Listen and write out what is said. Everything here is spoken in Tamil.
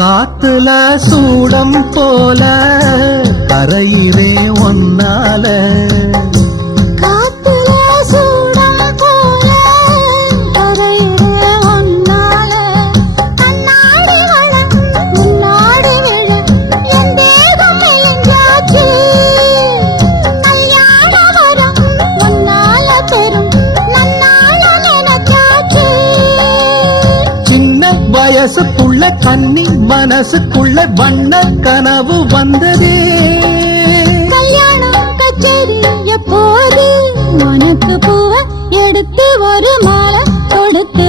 காத்துல சூடம் போல கரையிலே ஒன்னால வயசுக்குள்ள கன்னி மனசுக்குள்ள வண்ண கனவு வந்ததே. கல்யாணம் கச்சேரி எப்போது உனக்கு பூவ எடுத்து ஒரு மாலை கொடுத்து